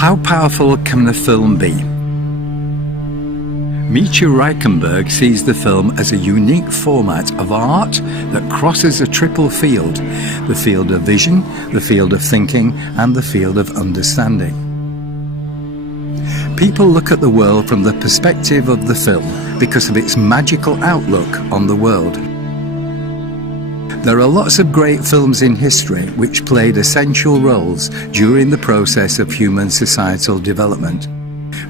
How powerful can a film be? Micha Reichenberg sees the film as a unique format of art that crosses a triple field: the field of vision, the field of thinking, and the field of understanding. People look at the world from the perspective of the film because of its magical outlook on the world. There are lots of great films in history which played essential roles during the process of human societal development.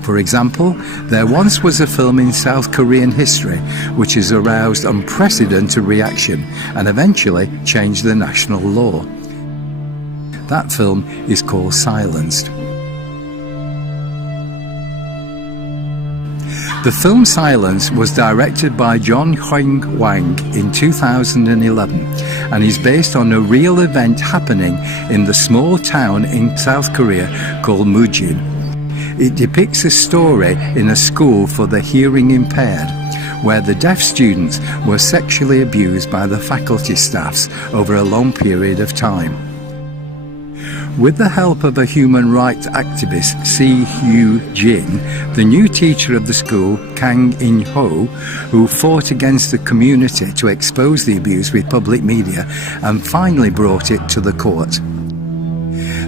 For example, there once was a film in South Korean history which has aroused unprecedented reaction and eventually changed the national law. That film is called Silenced. The film Silence was directed by John Heng Wang in 2011 and is based on a real event happening in the small town in South Korea called Mujin. It depicts a story in a school for the hearing impaired, where the deaf students were sexually abused by the faculty staffs over a long period of time. With the help of a human rights activist, Si Hyu Jin, the new teacher of the school, Kang In-ho, who fought against the community to expose the abuse with public media and finally brought it to the court.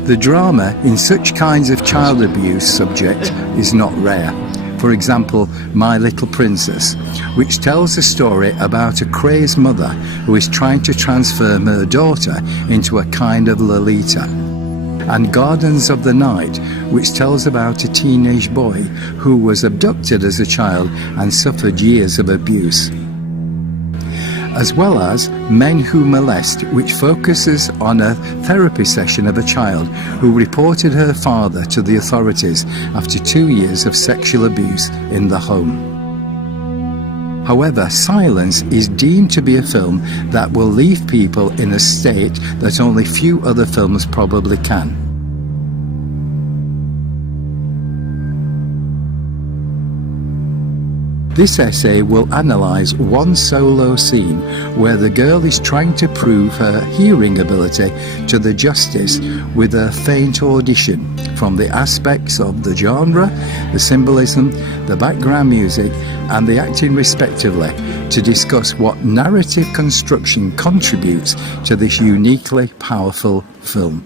The drama in such kinds of child abuse subject is not rare. For example, My Little Princess, which tells a story about a crazed mother who is trying to transform her daughter into a kind of Lolita. And Gardens of the Night, which tells about a teenage boy who was abducted as a child and suffered years of abuse. As well as Men Who Molest, which focuses on a therapy session of a child who reported her father to the authorities after 2 years of sexual abuse in the home. However, Silence is deemed to be a film that will leave people in a state that only few other films probably can. This essay will analyse one solo scene where the girl is trying to prove her hearing ability to the justice with a faint audition from the aspects of the genre, the symbolism, the background music and the acting respectively, to discuss what narrative construction contributes to this uniquely powerful film.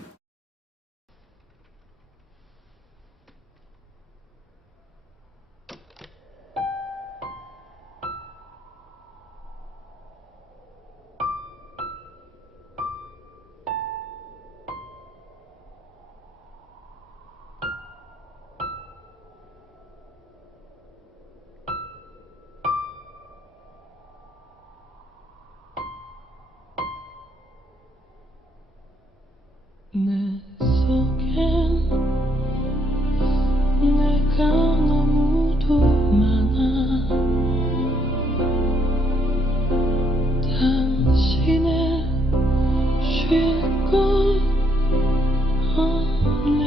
내 속엔 내가 너무도 많아. 당신의 쉴 곳 없네.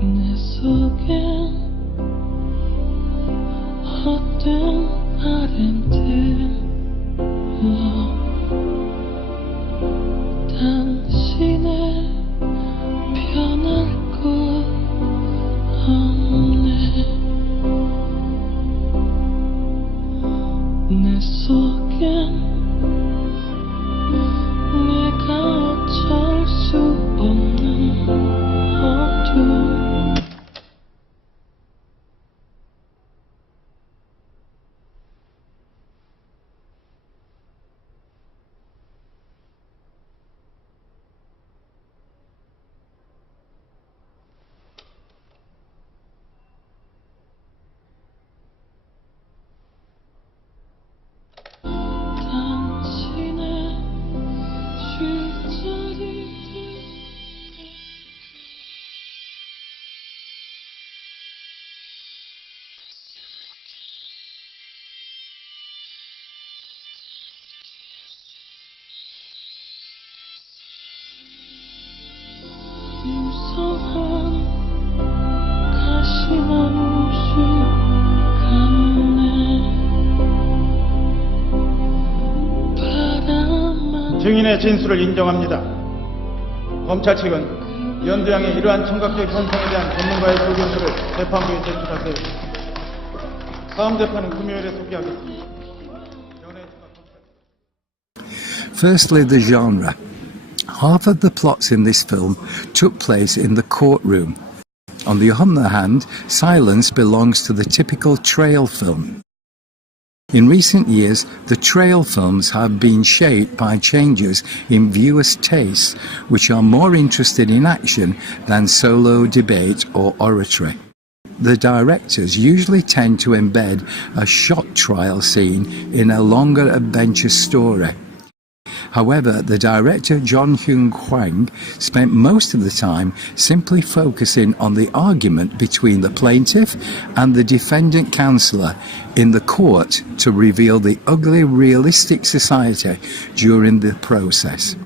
내 속엔 헛된 바램들 당신의 변할 것 없네. 내 속엔 내가 어쩔 수 없는 어둠. 무성한 가시나무 숲 같네. 증인의 진술을 인정합니다. 검찰 측은 연두양의 이러한 청각적 현상에 대한 전문가의 조견서를 재판부에 제출하세요. 다음 재판은 금요일에 소개하겠습니다. Firstly, the genre. Half of the plots in this film took place in the courtroom. On the other hand, Silence belongs to the typical trail film. In recent years, the trail films have been shaped by changes in viewers' tastes, which are more interested in action than solo debate or oratory. The directors usually tend to embed a shot trial scene in a longer adventure story. However, the director John Hyung-Hwang spent most of the time simply focusing on the argument between the plaintiff and the defendant counsellor in the court to reveal the ugly, realistic society during the process.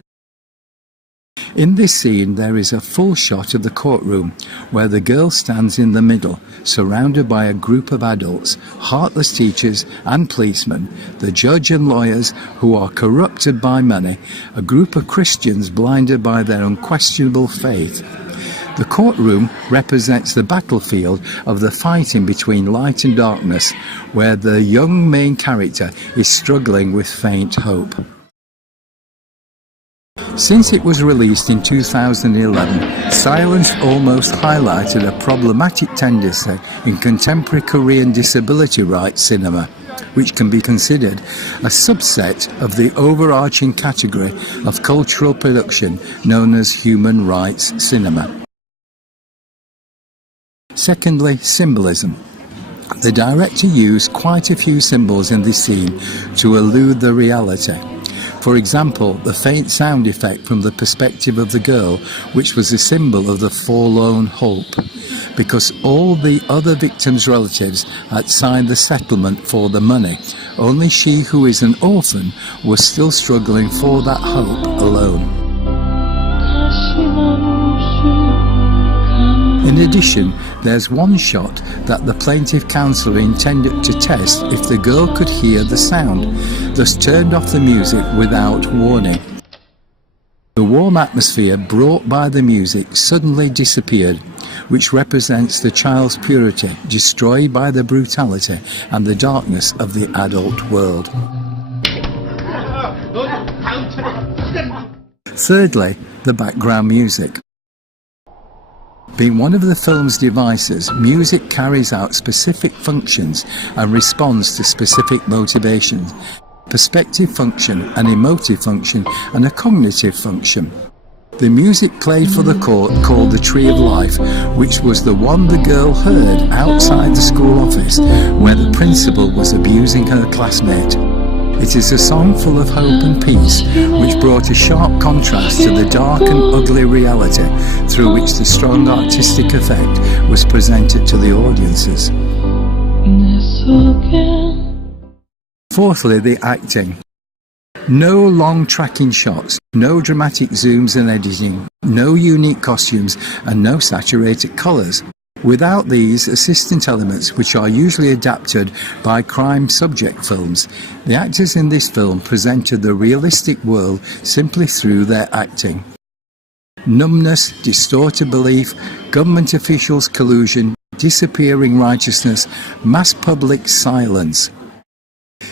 In this scene, there is a full shot of the courtroom where the girl stands in the middle, surrounded by a group of adults, heartless teachers and policemen, the judge and lawyers who are corrupted by money, a group of Christians blinded by their unquestionable faith. The courtroom represents the battlefield of the fighting between light and darkness, where the young main character is struggling with faint hope. Since it was released in 2011, Silence almost highlighted a problematic tendency in contemporary Korean disability rights cinema, which can be considered a subset of the overarching category of cultural production known as human rights cinema. Secondly, symbolism. The director used quite a few symbols in this scene to elude the reality. For example, the faint sound effect from the perspective of the girl, which was a symbol of the forlorn hope, because all the other victims' relatives had signed the settlement for the money. Only she, who is an orphan, was still struggling for that hope alone. In addition, there's one shot that the plaintiff counsellor intended to test if the girl could hear the sound, thus turned off the music without warning. The warm atmosphere brought by the music suddenly disappeared, which represents the child's purity destroyed by the brutality and the darkness of the adult world. Thirdly, the background music. Being one of the film's devices, music carries out specific functions and responds to specific motivations. Perspective function, an emotive function, and a cognitive function. The music played for the court called The Tree of Life, which was the one the girl heard outside the school office where the principal was abusing her classmate. It is a song full of hope and peace, which brought a sharp contrast to the dark and ugly reality through which the strong artistic effect was presented to the audiences. Fourthly, the acting. No long tracking shots, no dramatic zooms and editing, no unique costumes, and no saturated colours. Without these assistant elements, which are usually adapted by crime subject films, the actors in this film presented the realistic world simply through their acting. Numbness, distorted belief, government officials' collusion, disappearing righteousness, mass public silence.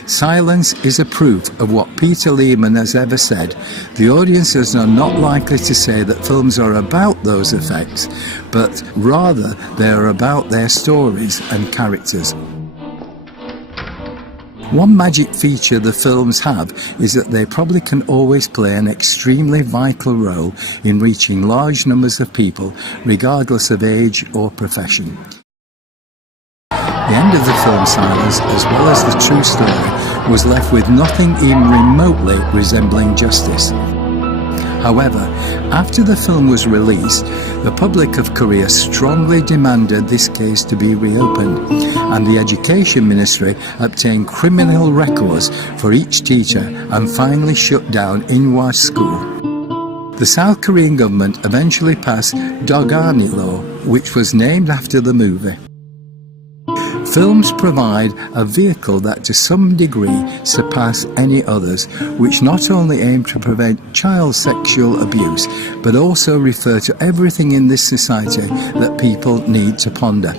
Silence is a proof of what Peter Lehman has ever said. The audiences are not likely to say that films are about those effects, but rather they are about their stories and characters. One magic feature the films have is that they probably can always play an extremely vital role in reaching large numbers of people, regardless of age or profession. The end of the film Silence, as well as the true story, was left with nothing even remotely resembling justice. However, after the film was released, the public of Korea strongly demanded this case to be reopened, and the Education Ministry obtained criminal records for each teacher and finally shut down Inhwa School. The South Korean government eventually passed Dogani Law, which was named after the movie. Films provide a vehicle that to some degree surpass any others, which not only aim to prevent child sexual abuse, but also refer to everything in this society that people need to ponder.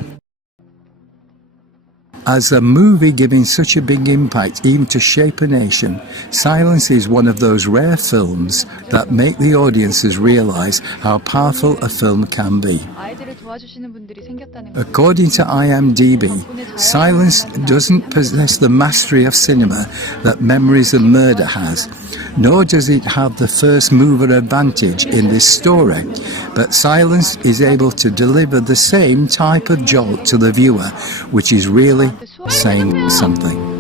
As a movie giving such a big impact even to shape a nation, Silence is one of those rare films that make the audiences realise how powerful a film can be. According to IMDb, Silence doesn't possess the mastery of cinema that Memories of Murder has, nor does it have the first mover advantage in this story, but Silence is able to deliver the same type of jolt to the viewer, which is really saying something.